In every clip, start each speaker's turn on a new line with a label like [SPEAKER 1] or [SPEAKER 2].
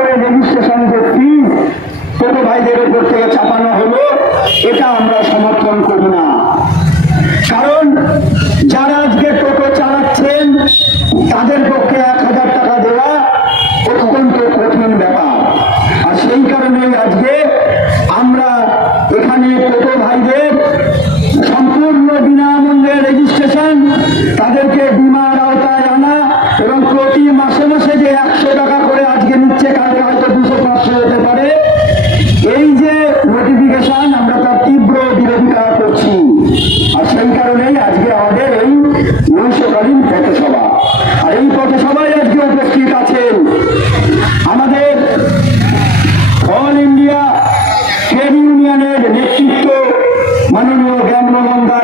[SPEAKER 1] করে রেজিস্ট্রেশন যে ফিস ছোট ভাইদের উপর থেকে চাপানো হলো, এটা আমরা সমর্থন করি না। কারণ যারা আজকে টোটো চালাচ্ছেন, তাদের পক্ষে এক হাজার টাকা দেওয়া অত্যন্ত কঠিন ব্যাপার। আর সেই কারণে আজকে আমরা এখানে টোটো ভাইদের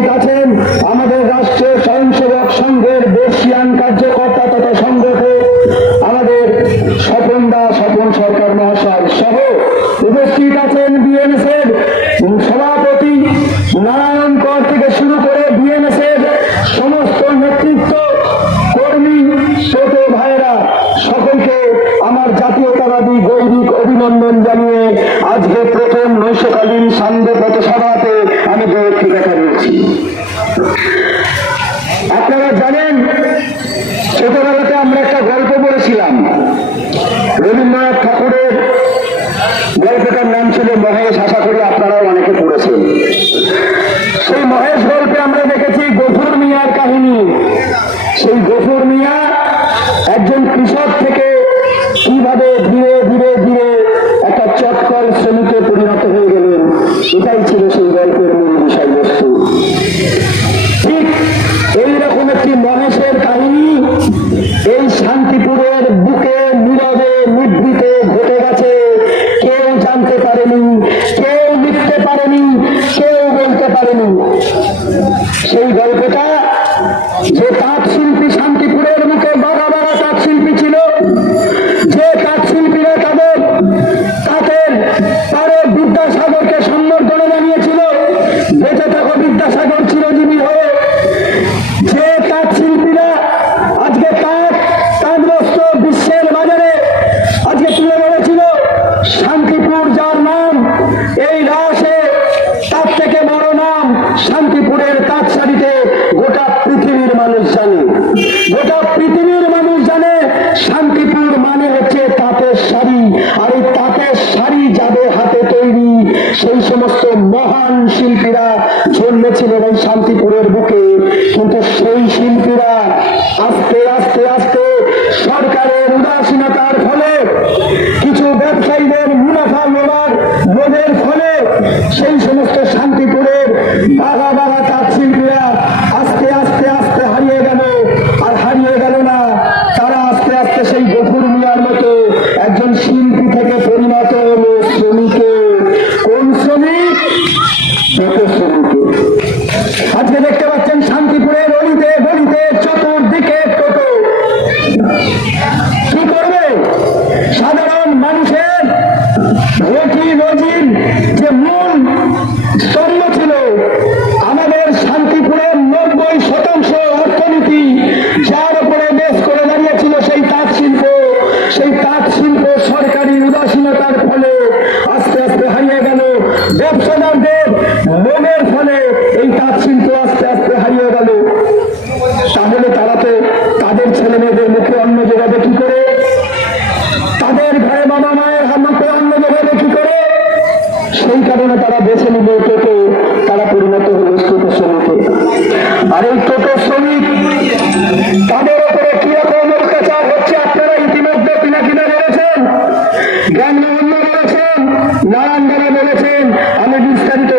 [SPEAKER 1] উপস্থিত আছেন। আমাদের রাষ্ট্রের স্বয়ংসেবক সংঘের বর্ষিয়ান কার্যকর্তা তথা সংগঠক, আমাদের স্বপন দা, স্বপন সরকার মহাশয় সহ উপস্থিত আছেন বিএনএস এর সভাপতি নারায়ণ কর থেকে শুরু করে বিএনএস এর সমস্ত নেতৃত্ব আমরা একটা গল্প বলেছিলাম রবীন্দ্রনাথ ঠাকুরের শান্তিপুরের তাঁতশাড়িতে গোটা পৃথিবীর মানুষ জানে। সেই কারণে তারা বেছে নিল টোটো তারা পরিণত হলো টোটো শ্রমিকে আর এই টোটো শ্রমিক তাদের উপরে কি রকম অত্যাচার হচ্ছে আপনারা ইতিমধ্যে কিনা কিনা বলেছেন গ্রাম নবান্ন বলেছেন নারায়ণগড়ে বলেছেন, আমি বিস্তারিত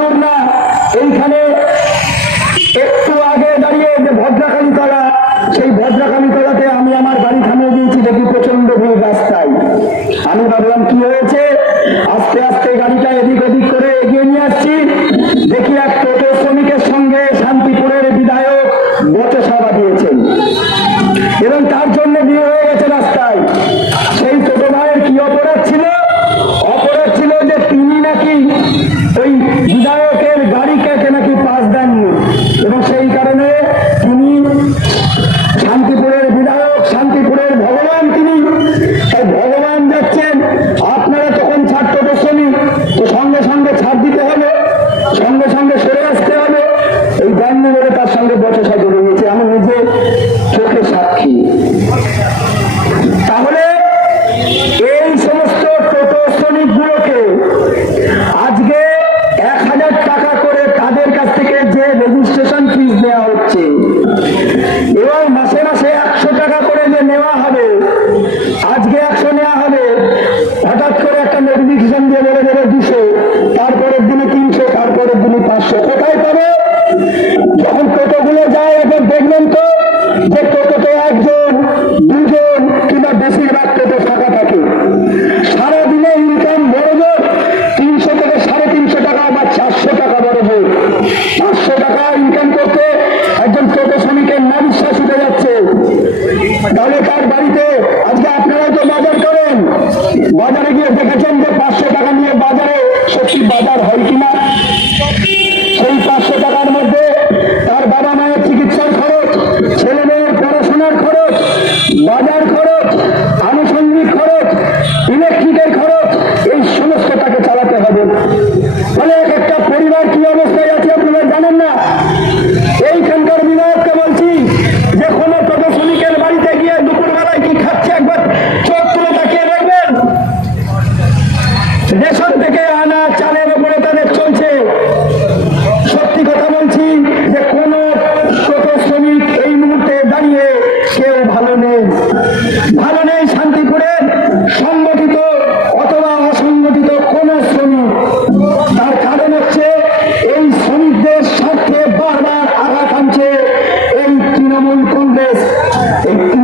[SPEAKER 1] হুজুর না শান্তিপুরের বিধায়ক, শান্তিপুরের ভগবান তিনি। তাই ভগবান যাচ্ছেন আপনারা তখন ছাড় প্রদর্শনী তো সঙ্গে সঙ্গে ছাড় দিতে হবে, সঙ্গে সঙ্গে সরে আসতে হবে। এই ব্যান্ড তার সঙ্গে বচসা জড়িয়েছে আমি নিজে চোখে সাক্ষী।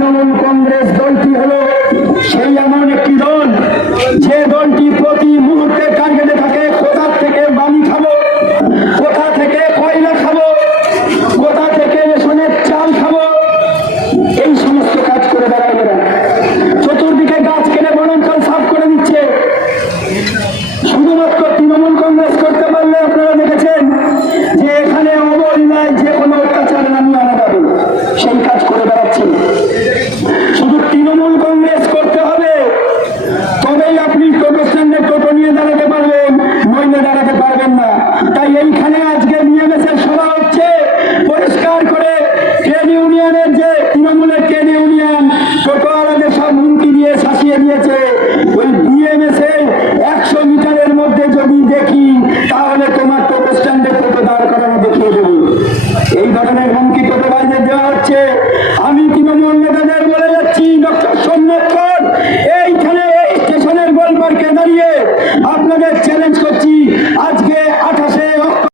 [SPEAKER 1] তৃণমূল কংগ্রেস দলটি